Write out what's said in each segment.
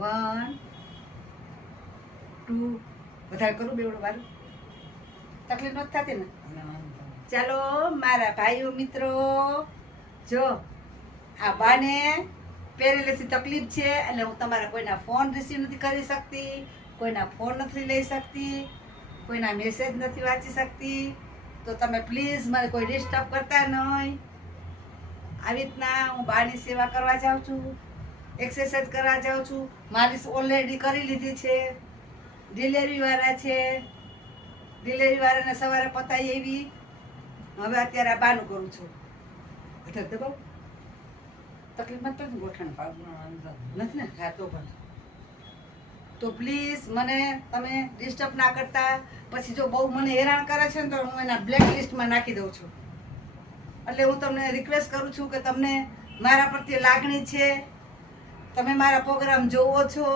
1 2 વધારે કરું બેવડો વારું તકલીફ નથી થતી ને? ચાલો મારા ભાઈઓ મિત્રો, જો આ બાને પેરેલિસની તકલીફ છે એટલે હું તમારા કોઈના ફોન રિસીવ નથી કરી શકતી, કોઈના ફોન નથી લઈ શકતી, કોઈના મેસેજ નથી વાંચી શકતી. તો તમે પ્લીઝ મને કોઈ ડિસ્ટર્બ કરતા નહીં. આવી રીતના હું બાની સેવા કરવા જાઉં છું, એક્સરસાઇઝ કરવા જાઉં છું. માલિશ ઓલરેડી કરી લીધી છે. ડિલિવરીવાળા છે, ડિલિવરીવાળાને સવારે પતાવી એવી. હવે અત્યારે આ બાનું કરું છું. અત્યારે દબાવ તકલીફ નથી પડતી, ગોઠણ નથી ને? હા તો પણ તો પ્લીઝ મને તમે ડિસ્ટર્બ ના કરતા. પછી જો બહુ મને હેરાન કરે છે ને તો હું એના બ્લેક લિસ્ટમાં નાખી દઉં છું. એટલે હું તમને રિક્વેસ્ટ કરું છું કે તમને મારા પ્રત્યે લાગણી છે, તમે મારા પ્રોગ્રામ જોવો છો,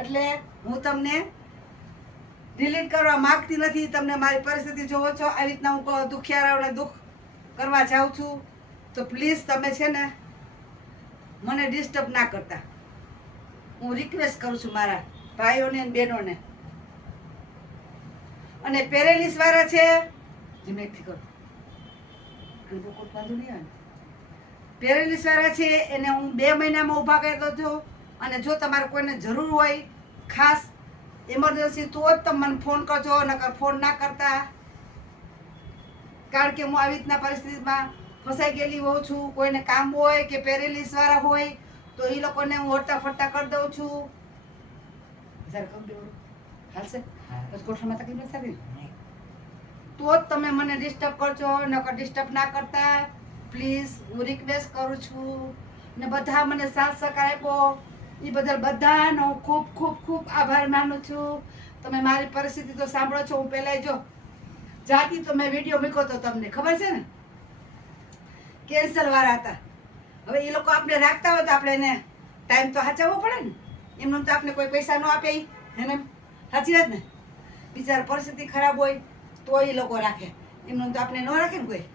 એટલે હું તમને ડિલીટ કરવા માગતી નથી. તમને મારી પરિસ્થિતિ જોવો છો, આવી રીતના હું દુખિયારાઓને દુઃખ કરવા જાઉં છું. તો પ્લીઝ તમે છે ને મને ડિસ્ટર્બ ના કરતા. હું રિક્વેસ્ટ કરું છું મારા ભાઈઓને અને બહેનોને. અને પેરેલિસ વાળા છે, જીમેકથી કરો પેરેલિસ વાળા છે એને હું 2 મહિનામાં ઊભા કરી દઉં છું. અને જો તમારે કોઈને જરૂર હોય ખાસ ઇમરજન્સી તો જ તમે મને ફોન કરજો, નકર ફોન ના કરતા. કારણ કે હું આવી રીતના પરિસ્થિતિમાં ફસાઈ ગયેલી હોઉં છું. કોઈને કામ હોય કે પેરેલિસ વાળા હોય તો એ લોકોને હું હરતા ફરતા કરી દઉં છું. હાલશે બસ ગોઠણમાં તકલીફ નથી થતી તો જ તમે મને ડિસ્ટર્બ કરજો, નકર ડિસ્ટર્બ ના કરતા. પ્લીઝ હું રિક્વેસ્ટ કરું છું. ને બધા મને સાથ સહકાર આપ્યો એ બદલ બધાનો ખૂબ ખૂબ ખૂબ આભાર માનું છું. તમે મારી પરિસ્થિતિ તો સાંભળો છો. હું પહેલાં જો જાતી તો મેં વિડીયો મૂક્યો તો તમને ખબર છે ને, કેન્સર વાળા હતા. હવે એ લોકો આપણે રાખતા હોય તો આપણે એને ટાઈમ તો સાચવવો પડે ને. એમનું તો આપણે કોઈ પૈસા ન આપે એને, સાચી વાત ને? બિચારા પરિસ્થિતિ ખરાબ હોય તો એ લોકો રાખે, એમનું તો આપણે ન રાખે ને કોઈ.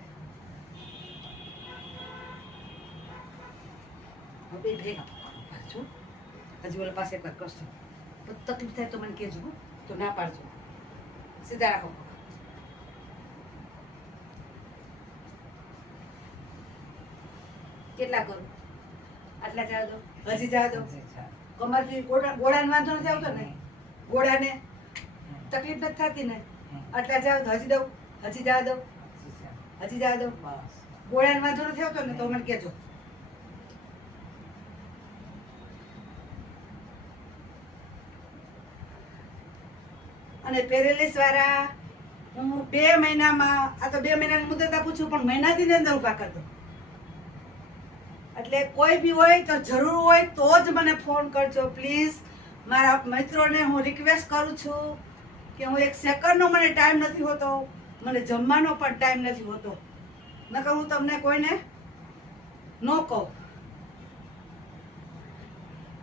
હજી ઓલા પાસે એક વાર કરશો તો તકલીફ થાય તો મને કહેજો, તો ના પાડજો. સીધા રાખો. કેટલા કરું? આટલા જવા દો, હજી જવા દો. કમરથી ગોળાને વાંધો નથી આવતો ને? ગોળાને તકલીફ નથી થતી ને? આટલા જાવ તો હજી દઉં, હજી જવા દો, હજી જવા દો. ગોળાને વાંધો નથી આવતો ને તો મને કહેજો. અને પેરેલિસ વાળા હું 2 મહિનામાં, આ તો 2 મહિનાની મુદત આપું છું, પણ મહિનાથી અંદર ઉભા કરતો. એટલે કોઈ બી હોય તો જરૂર હોય તો જ મને ફોન કરજો પ્લીઝ. મારા મિત્રોને હું રિક્વેસ્ટ કરું છું કે હું 1 સેકન્ડનો મને ટાઈમ નથી હોતો, મને જમવાનો પણ ટાઈમ નથી હોતો, નકર હું તમને કોઈને ન કહું.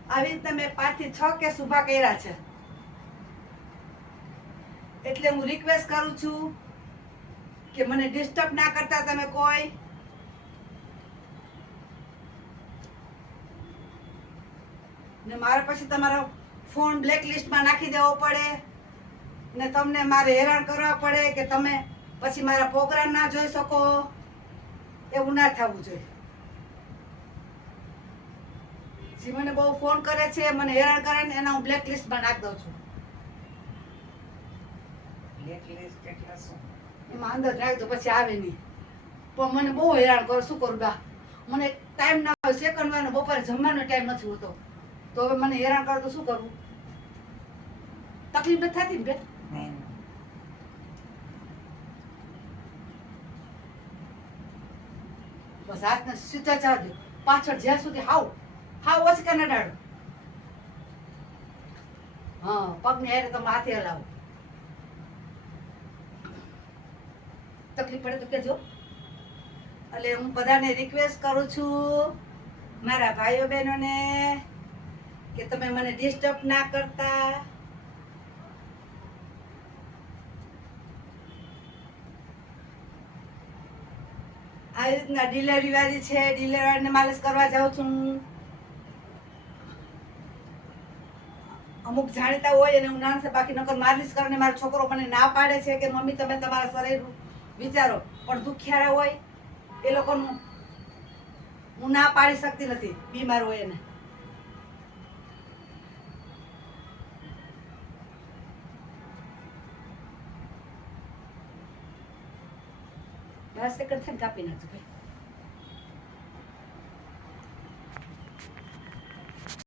આવી રીતના મેં 5 થી 6 કેસ ઊભા કર્યા છે. એટલે હું રિક્વેસ્ટ કરું છું કે મને ડિસ્ટર્બ ના કરતા તમે કોઈ. ને મારે પછી તમારો ફોન બ્લેક લિસ્ટમાં નાખી દેવો પડે ને તમને મારે હેરાન કરવા પડે કે તમે પછી મારા પ્રોગ્રામ ના જોઈ શકો. એવું ના થવું જોઈએ. જે મને બહુ ફોન કરે છે, મને હેરાન કરે ને એના હું બ્લેક લિસ્ટમાં નાખી દઉં છું. એમાં અંદર જાય તો પછી આવે નહીં. પણ મને બહુ હેરાન કરો. શું કરું બા? મને ટાઈમ ના હોય, સેકન્ડ વાર બપોરે જમવાનો ટાઈમ નથી હોતો. તો હવે મને હેરાન કરો તો શું કરું? તકલીફ નથી થતી ને બેન? બસ હાથને સીધા ચા દો. પાછળ જ્યાં સુધી હાવ ઓછકા ના ડાળો. હા, પગની હારે તમે હાથે હલાવો. તકલીફ પડે તો કેજો. એટલે હું બધાને રિક્વેસ્ટ કરું છું, મારા ભાઈઓ બહેનોને, કે તમે મને ડિસ્ટર્બ ના કરતા. આવી રીતના ડિલિવરી વાળી છે, ડિલિવરીને માલિશ કરવા જાઉં છું. અમુક જાણીતા હોય અને હું નાના છે, બાકી નકર માલિશ કરીને મારો છોકરો મને ના પાડે છે કે મમ્મી તમે તમારા શરીર વિચારો, પણ દુખિયારા હોય એ લોકોનું હું ના પાડી શકતી નથી, બીમાર હોય એને. બસ એક જ કાપી નાખજો ભાઈ.